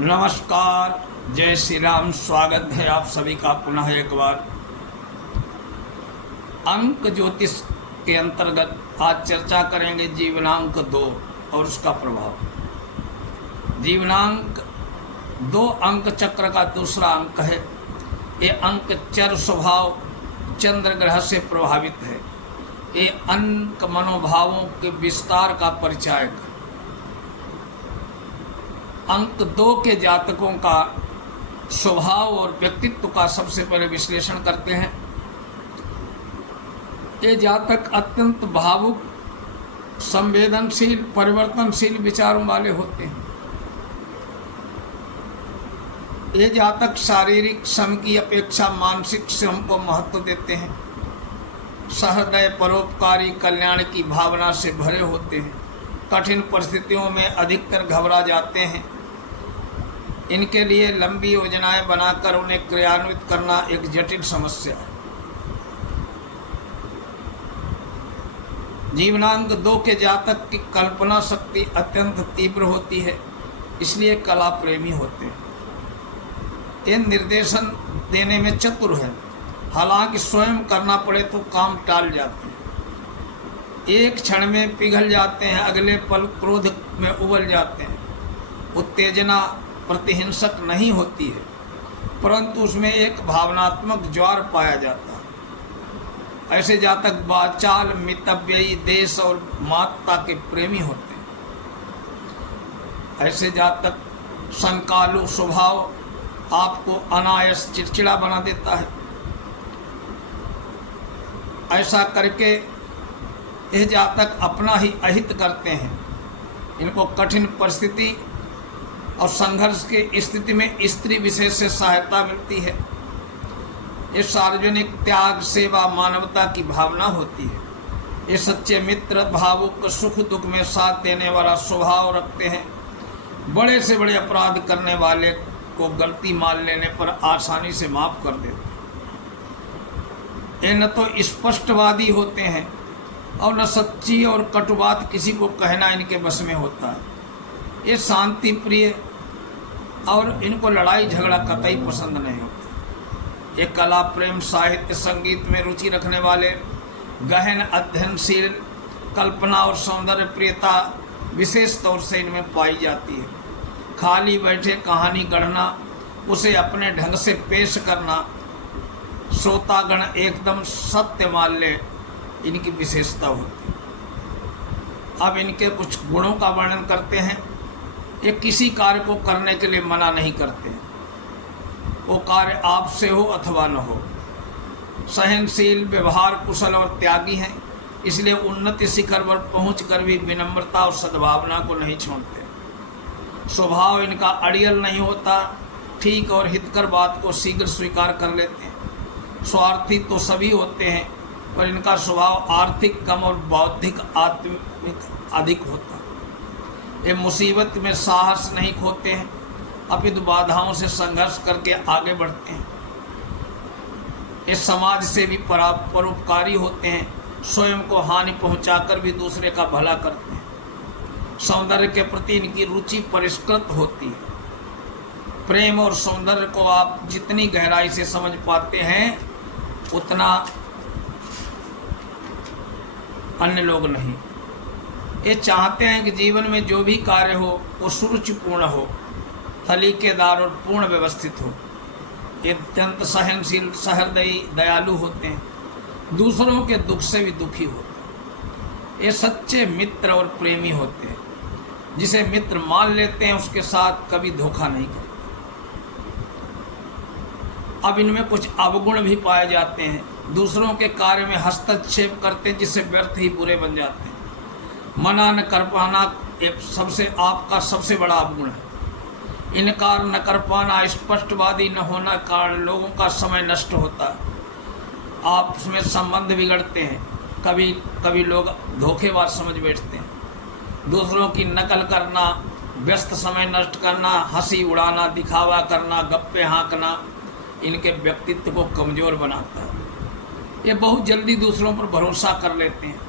नमस्कार, जय श्री राम। स्वागत है आप सभी का पुनः एक बार अंक ज्योतिष के अंतर्गत। आज चर्चा करेंगे जीवनांक 2 और उसका प्रभाव। जीवनांक 2 अंक चक्र का दूसरा अंक है। ये अंक चर स्वभाव चंद्र ग्रह से प्रभावित है। ये अंक मनोभावों के विस्तार का परिचायक है। अंक 2 के जातकों का स्वभाव और व्यक्तित्व का सबसे पहले विश्लेषण करते हैं। ये जातक अत्यंत भावुक, संवेदनशील, परिवर्तनशील विचारों वाले होते हैं। ये जातक शारीरिक श्रम की अपेक्षा मानसिक श्रम को महत्व देते हैं। सहृदय, परोपकारी, कल्याण की भावना से भरे होते हैं। कठिन परिस्थितियों में अधिकतर घबरा जाते हैं। इनके लिए लंबी योजनाएं बनाकर उन्हें क्रियान्वित करना एक जटिल समस्या है। जीवनांक 2 के जातक की कल्पना शक्ति अत्यंत तीव्र होती है, इसलिए कला प्रेमी होते हैं। ये निर्देशन देने में चतुर है, हालांकि स्वयं करना पड़े तो काम टाल जाते हैं। एक क्षण में पिघल जाते हैं, अगले पल क्रोध में उबल जाते हैं। उत्तेजना प्रतिहिंसक नहीं होती है, परंतु उसमें एक भावनात्मक ज्वार पाया जाता है। ऐसे जातक वाचाल, मितव्ययी, देश और माता के प्रेमी होते हैं। ऐसे जातक संकालु स्वभाव आपको अनायास चिड़चिड़ा बना देता है। ऐसा करके यह जातक अपना ही अहित करते हैं। इनको कठिन परिस्थिति और संघर्ष की स्थिति में स्त्री विशेष से सहायता मिलती है। ये सार्वजनिक त्याग, सेवा, मानवता की भावना होती है। ये सच्चे मित्र, भावुक, सुख दुख में साथ देने वाला स्वभाव रखते हैं। बड़े से बड़े अपराध करने वाले को गलती मान लेने पर आसानी से माफ कर देते हैं। ये न तो स्पष्टवादी होते हैं और न सच्ची और कटु बात किसी को कहना इनके बस में होता है। ये शांति प्रिय और इनको लड़ाई झगड़ा कतई पसंद नहीं होता। ये कला, प्रेम, साहित्य, संगीत में रुचि रखने वाले, गहन अध्ययनशील, कल्पना और सौंदर्य प्रियता विशेष तौर से इनमें पाई जाती है। खाली बैठे कहानी गढ़ना, उसे अपने ढंग से पेश करना, श्रोतागण एकदम सत्य मान ले, इनकी विशेषता होती है। अब इनके कुछ गुणों का वर्णन करते हैं। ये किसी कार्य को करने के लिए मना नहीं करते, वो कार्य आपसे हो अथवा न हो। सहनशील, व्यवहार कुशल और त्यागी हैं, इसलिए उन्नति शिखर पर पहुंचकर भी विनम्रता और सद्भावना को नहीं छोड़ते। स्वभाव इनका अड़ियल नहीं होता, ठीक और हितकर बात को शीघ्र स्वीकार कर लेते हैं। स्वार्थी तो सभी होते हैं, पर इनका स्वभाव आर्थिक कम और बौद्धिक आत्मिक अधिक होता है। ये मुसीबत में साहस नहीं खोते हैं, अपितु बाधाओं से संघर्ष करके आगे बढ़ते हैं। ये समाज से भी परोपकारी होते हैं, स्वयं को हानि पहुंचाकर भी दूसरे का भला करते हैं। सौंदर्य के प्रति इनकी रुचि परिष्कृत होती है। प्रेम और सौंदर्य को आप जितनी गहराई से समझ पाते हैं, उतना अन्य लोग नहीं। ये चाहते हैं कि जीवन में जो भी कार्य हो वो सुरुचिपूर्ण हो, सलीकेदार और पूर्ण व्यवस्थित हो। ये अत्यंत सहनशील, सहृदयी, दयालु होते हैं। दूसरों के दुख से भी दुखी होते हैं। ये सच्चे मित्र और प्रेमी होते हैं। जिसे मित्र मान लेते हैं उसके साथ कभी धोखा नहीं करते। अब इनमें कुछ अवगुण भी पाए जाते हैं। दूसरों के कार्य में हस्तक्षेप करते हैं, जिससे व्यर्थ ही बुरे बन जाते हैं। मना न कर पाना एक आपका सबसे बड़ा अवगुण है। इनकार न कर पाना, स्पष्टवादी न होना कारण लोगों का समय नष्ट होता है। आपस में संबंध बिगड़ते हैं। कभी कभी लोग धोखेबाज समझ बैठते हैं। दूसरों की नकल करना, व्यस्त समय नष्ट करना, हंसी उड़ाना, दिखावा करना, गप्पे हाँकना इनके व्यक्तित्व को कमज़ोर बनाता है। ये बहुत जल्दी दूसरों पर भरोसा कर लेते हैं।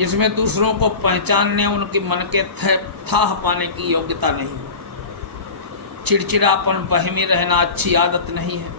इसमें दूसरों को पहचानने, उनके मन के थाह पाने की योग्यता नहीं। चिड़चिड़ापन, बहमी रहना अच्छी आदत नहीं है।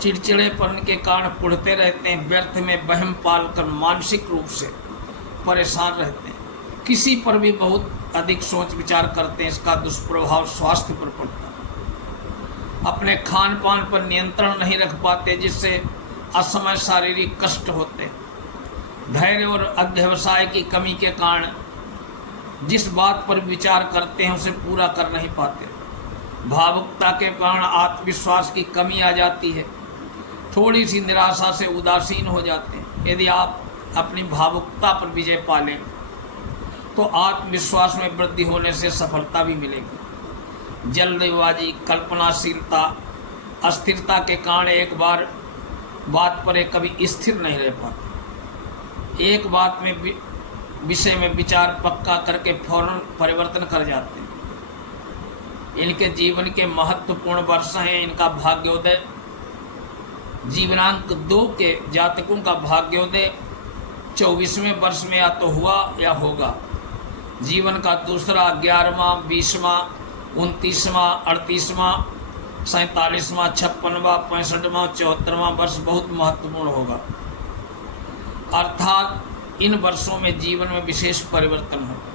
चिड़चिड़ेपन के कारण पुढ़ते रहते हैं, व्यर्थ में बहम पाल कर मानसिक रूप से परेशान रहते हैं। किसी पर भी बहुत अधिक सोच विचार करते हैं, इसका दुष्प्रभाव स्वास्थ्य पर पड़ता है। अपने खान पान पर नियंत्रण नहीं रख पाते, जिससे असमय शारीरिक कष्ट होते हैं। धैर्य और अध्यवसाय की कमी के कारण जिस बात पर विचार करते हैं उसे पूरा कर नहीं पाते। भावुकता के कारण आत्मविश्वास की कमी आ जाती है, थोड़ी सी निराशा से उदासीन हो जाते हैं। यदि आप अपनी भावुकता पर विजय पा लें तो आत्मविश्वास में वृद्धि होने से सफलता भी मिलेगी। जल्दबाजी, कल्पनाशीलता, अस्थिरता के कारण एक बार बात पर कभी स्थिर नहीं रह पाते। एक बात में विषय में विचार पक्का करके फौरन परिवर्तन कर जाते हैं। इनके जीवन के महत्वपूर्ण वर्ष हैं। इनका भाग्योदय जीवनांक 2 के जातकों का भाग्योदय 24वें वर्ष में या तो हुआ या होगा। जीवन का दूसरा, 11वां, 20वां, 29वां, 38वां, 47वां, 56वां, 65वां, 74वां वर्ष बहुत महत्वपूर्ण होगा। अर्थात इन वर्षों में जीवन में विशेष परिवर्तन होगा।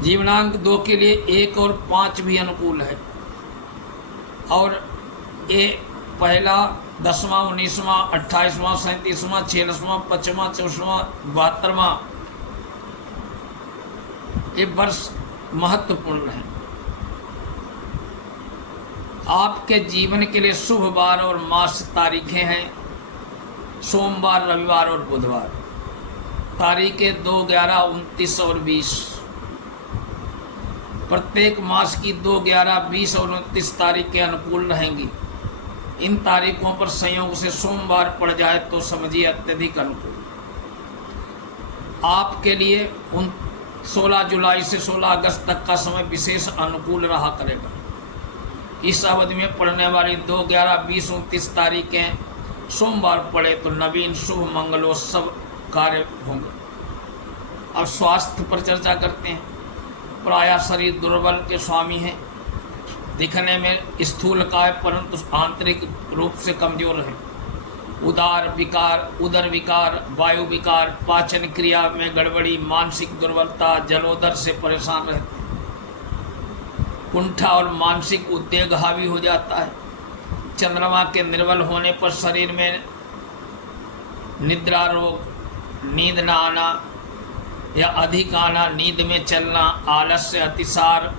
जीवनांक 2 के लिए 1 और 5 भी अनुकूल है, और ये पहला, 10वां, 19वां, 28वां, 37वां, 46वां, 55वां, 64वां, 72वां ये वर्ष महत्वपूर्ण है। आपके जीवन के लिए शुभ वार और मास तारीखें हैं सोमवार, रविवार और बुधवार। तारीखें 2, 11, 29 और 20। प्रत्येक मास की 2, 11, 20 और 29 तारीखें अनुकूल रहेंगी। इन तारीखों पर संयोग से सोमवार पड़ जाए तो समझिए अत्यधिक अनुकूल। आपके लिए 16 जुलाई से 16 अगस्त तक का समय विशेष अनुकूल रहा करेगा। इस अवधि में पड़ने वाली 2, 11, 20, 29 तारीखें सोमवार पड़े तो नवीन शुभ मंगलोत्सव कार्य होंगे। अब स्वास्थ्य पर चर्चा करते हैं। प्रायः शरीर दुर्बल के स्वामी हैं, दिखने में स्थूलकाय परंतु आंतरिक रूप से कमजोर है। उदर विकार, वायु विकार, पाचन क्रिया में गड़बड़ी, मानसिक दुर्बलता, जलोदर से परेशान रहते हैं। कुंठा और मानसिक उद्वेग हावी हो जाता है। चंद्रमा के निर्बल होने पर शरीर में निद्रा रोग, नींद न आना या अधिक आना, नींद में चलना, आलस्य, अतिसार,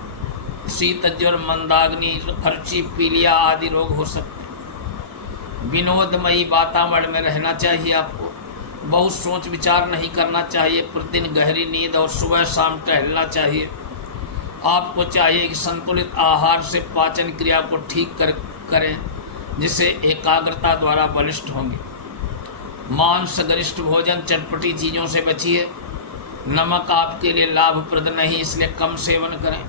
शीत ज्वर, मंदाग्नि, अर्ची, पीलिया आदि रोग हो सकते हैं। विनोदमयी वातावरण में रहना चाहिए आपको। बहुत सोच विचार नहीं करना चाहिए। प्रतिदिन गहरी नींद और सुबह शाम टहलना चाहिए। आपको चाहिए कि संतुलित आहार से पाचन क्रिया को ठीक करें, जिससे एकाग्रता द्वारा बलिष्ठ होंगे। मांस गरिष्ठ भोजन, चटपटी चीज़ों से बचिए। नमक आपके लिए लाभप्रद नहीं, इसलिए कम सेवन करें।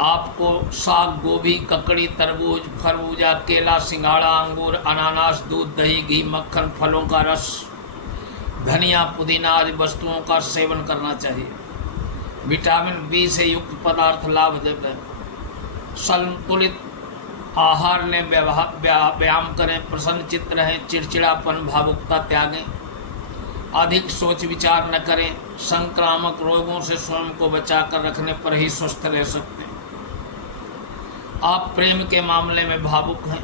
आपको साग, गोभी, ककड़ी, तरबूज, खरबूजा, केला, सिंघाड़ा, अंगूर, अनानास, दूध, दही, घी, मक्खन, फलों का रस, धनिया, पुदीना आदि वस्तुओं का सेवन करना चाहिए। विटामिन बी से युक्त पदार्थ लाभदायक है। संतुलित आहार लें, व्यायाम करें, प्रसन्न चित्त रहें, चिड़चिड़ापन, भावुकता त्यागें, अधिक सोच विचार न करें। संक्रामक रोगों से स्वयं को बचाकर रखने पर ही स्वस्थ रह सकते हैं। आप प्रेम के मामले में भावुक हैं,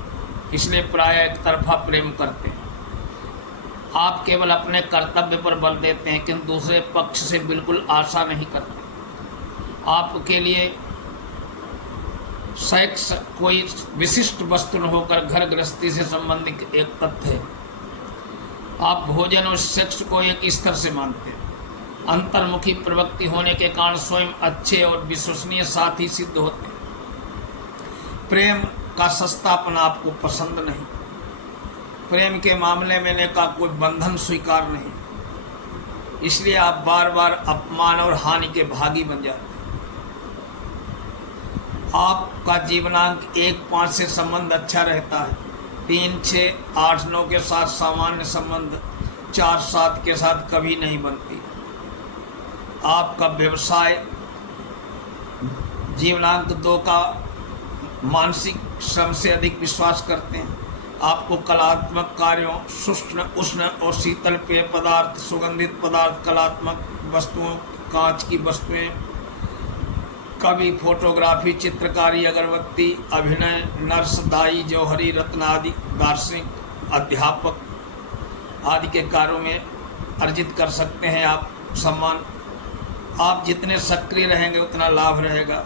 इसलिए प्रायः एक तरफा प्रेम करते हैं। आप केवल अपने कर्तव्य पर बल देते हैं, किंतु दूसरे पक्ष से बिल्कुल आशा नहीं करते। आपके लिए सेक्स कोई विशिष्ट वस्तु न होकर घर गृहस्थी से संबंधित एक तथ्य है। आप भोजन और सेक्स को एक स्तर से मानते हैं। अंतर्मुखी प्रवृत्ति होने के कारण स्वयं अच्छे और विश्वसनीय साथी सिद्ध होते हैं। प्रेम का सस्तापन आपको पसंद नहीं। प्रेम के मामले में का कोई बंधन स्वीकार नहीं, इसलिए आप बार बार अपमान और हानि के भागी बन जाते हैं। आपका जीवनांक 1-5 से संबंध अच्छा रहता है। 3, 6, 8, 9 के साथ सामान्य संबंध, 4, 7 के साथ कभी नहीं बनती। आपका व्यवसाय जीवनांक 2 का मानसिक श्रम से अधिक विश्वास करते हैं। आपको कलात्मक कार्यों, शुष्ण, उष्ण और शीतल पेय पदार्थ, सुगंधित पदार्थ, कलात्मक वस्तुओं, कांच की वस्तुएं, कवि, फोटोग्राफी, चित्रकारी, अगरबत्ती, अभिनय, नर्स, दाई, जौहरी, रत्न आदि, दार्शनिक, अध्यापक आदि के कार्यों में अर्जित कर सकते हैं आप सम्मान। आप जितने सक्रिय रहेंगे उतना लाभ रहेगा।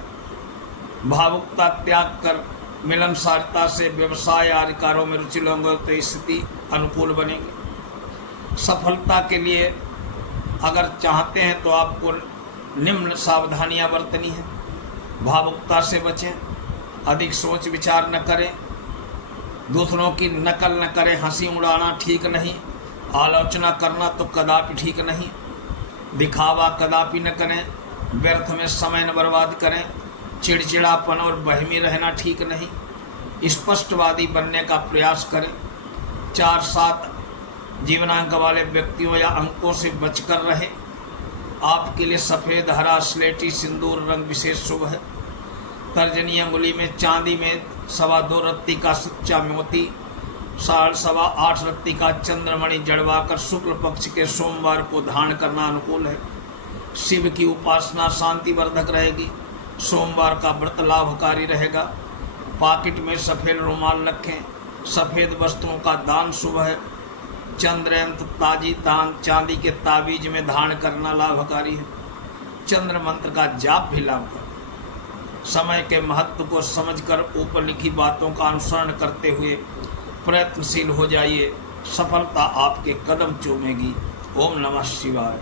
भावुकता त्याग कर मिलनसारता से व्यवसाय आदि कार्यों में रुचि लेंगे तो स्थिति अनुकूल बनेगी। सफलता के लिए अगर चाहते हैं तो आपको निम्न सावधानियां बरतनी है। भावुकता से बचें, अधिक सोच विचार न करें, दूसरों की नकल न करें, हंसी उड़ाना ठीक नहीं, आलोचना करना तो कदापि ठीक नहीं, दिखावा कदापि न करें, व्यर्थ में समय न बर्बाद करें, चिड़चिड़ापन और बहमी रहना ठीक नहीं, स्पष्टवादी बनने का प्रयास करें। 4-7 जीवनांक वाले व्यक्तियों या अंकों से बचकर रहें। आपके लिए सफ़ेद, हरा, स्लेटी, सिंदूर रंग विशेष शुभ है। तर्जनी अंगुली में चांदी में 2.25 रत्ती का सच्चा मोती, 8.5 रत्ती का चंद्रमणि जड़वाकर शुक्ल पक्ष के सोमवार को धारण करना अनुकूल है। शिव की उपासना शांतिवर्धक रहेगी। सोमवार का व्रत लाभकारी रहेगा। पॉकेट में सफ़ेद रुमाल रखें। सफ़ेद वस्तुओं का दान शुभ है। चंद्रयंत्र, ताजी दान, चांदी के ताबीज में धारण करना लाभकारी है। चंद्र मंत्र का जाप भी लाभकारी। समय के महत्व को समझकर ऊपर लिखी बातों का अनुसरण करते हुए प्रयत्नशील हो जाइए। सफलता आपके कदम चूमेगी। ओम नमः शिवाय।